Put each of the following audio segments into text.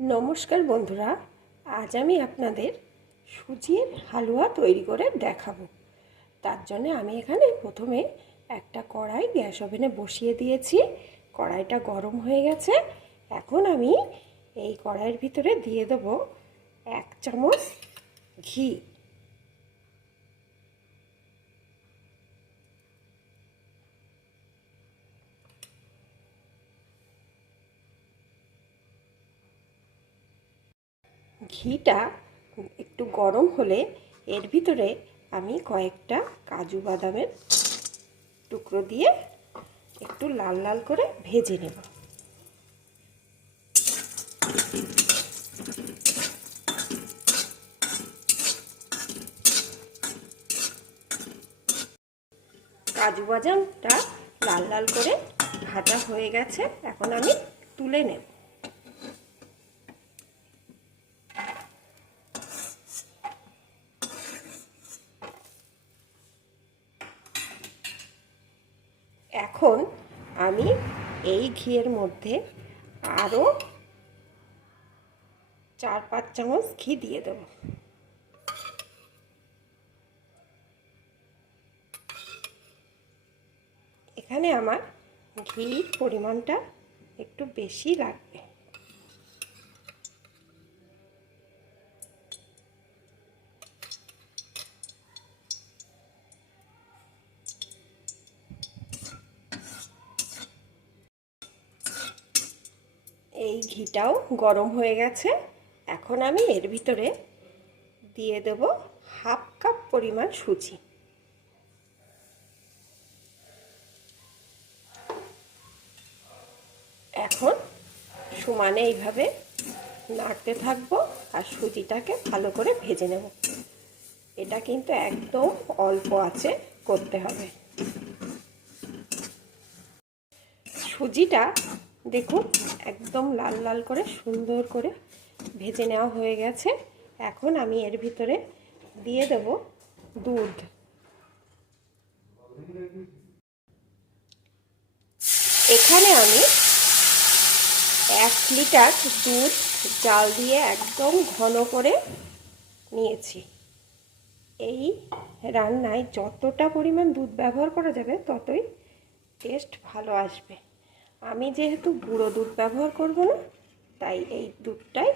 নমস্কার বন্ধুরা, আজ আমি আপনাদের সুজির হালুয়া তৈরি করে দেখাবো। তার জন্য আমি এখানে প্রথমে একটা কড়াই গ্যাস ওভেনে বসিয়ে দিয়েছি। কড়াইটা গরম হয়ে গেছে। এখন আমি এই কড়াইয়ের ভিতরে দিয়ে দেব এক চামচ ঘি। ঘিটা একটু গরম হলে এর ভিতরে আমি কয়েকটা কাজু বাদামের টুকরো দিয়ে একটু লাল লাল করে ভেজে নেব। কাজু বাদামটা লাল লাল করে ভাজা হয়ে গেছে, এখন আমি তুলে নেব। এখন আমি এই ঘিয়ের মধ্যে আরও চার, পাঁচ চামচ ঘি দিয়ে দেব। এখানে আমার ঘির পরিমাণটা একটু বেশি লাগবে। এই ঘিটাও গরম হয়ে গেছে। এখন আমি এর ভিতরে দিয়ে দেব হাফ কাপ পরিমাণ সুজি। এখন সমানে এইভাবে নাড়তে থাকব আর সুজিটাকে ভালো করে ভেজে নেব। এটা কিন্তু একদম অল্প আছে, করতে হবে। সুজিটা দেখুন একদম লাল লাল করে সুন্দর করে ভেজে নেওয়া হয়ে গেছে। এখন আমি এর ভিতরে দিয়ে দেব দুধ। এখানে আমি এক লিটার দুধ, জাল দিয়ে একদম ঘন করে নিয়েছি। এই রান্নায় যতটা পরিমাণ দুধ ব্যবহার করা যাবে, ততই টেস্ট ভালো আসবে। আমি যেহেতু গুঁড়ো দুধ ব্যবহার করব না, তাই এই দুধটাই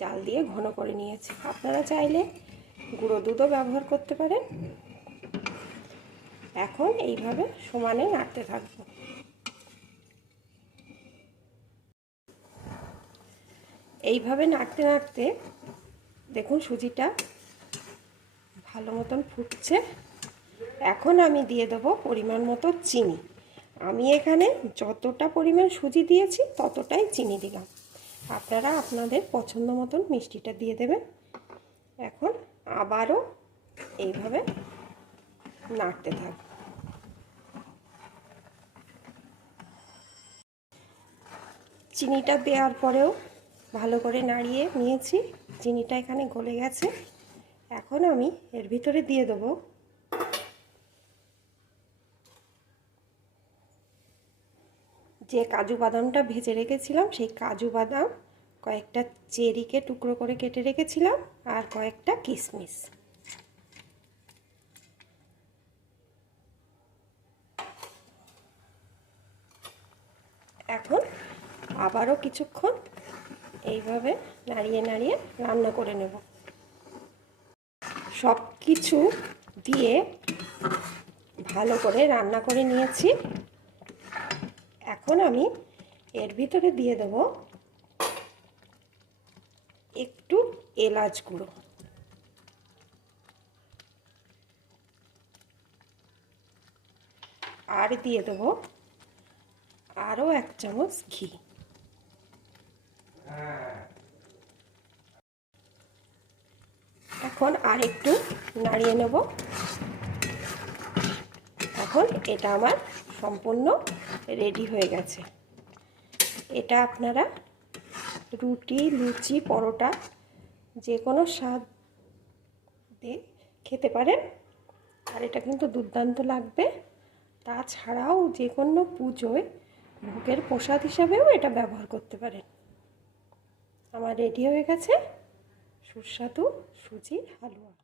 জাল দিয়ে ঘন করে নিয়েছি। আপনারা চাইলে গুঁড়ো দুধও ব্যবহার করতে পারেন। এখন এইভাবে সমানে নাড়তে থাকব। এইভাবে নাড়তে নাড়তে দেখুন সুজিটা ভালো মতন ফুটছে। এখন আমি দিয়ে দেবো পরিমাণ মতো চিনি। আমি এখানে যতটা পরিমাণ সুজি দিয়েছি, ততটাই চিনি দিলাম। আপনারা আপনাদের পছন্দ মতন মিষ্টিটা দিয়ে দেবেন। এখন আবারও এইভাবে নাড়তে থাক। চিনিটা দেওয়ার পরেও ভালো করে নাড়িয়ে নিয়েছি। চিনিটা এখানে গলে গেছে। এখন আমি এর ভিতরে দিয়ে দেবো যে কাজু বাদামটা ভেজে রেখেছিলাম, সেই কাজু বাদাম কয়েকটা চেরিকে টুকরো করে কেটে রেখেছিলাম আর কয়েকটা কিশমিশ। এখন আবারও কিছুক্ষণ এইভাবে নাড়িয়ে নাড়িয়ে রান্না করে নেব। সব কিছু দিয়ে ভালো করে রান্না করে নিয়েছি। এখন আমি এর ভিতরে দিয়ে দেব একটু এলাচ গুঁড়ো। আর দিয়ে দেব আরও এক চামচ ঘি। এখন আর একটু নাড়িয়ে নেব। এখন এটা আমার সম্পূর্ণ রেডি হয়ে গেছে। এটা আপনারা রুটি, লুচি, পরোটা যে কোনো স্বাদ দিয়ে খেতে পারেন। আর এটা কিন্তু দুর্দান্ত লাগবে। তাছাড়াও যে কোনো পুজোয় ভোগের প্রসাদ হিসাবেও এটা ব্যবহার করতে পারেন। আমার রেডি হয়ে গেছে। সুস্বাদু সুজির হালুয়া।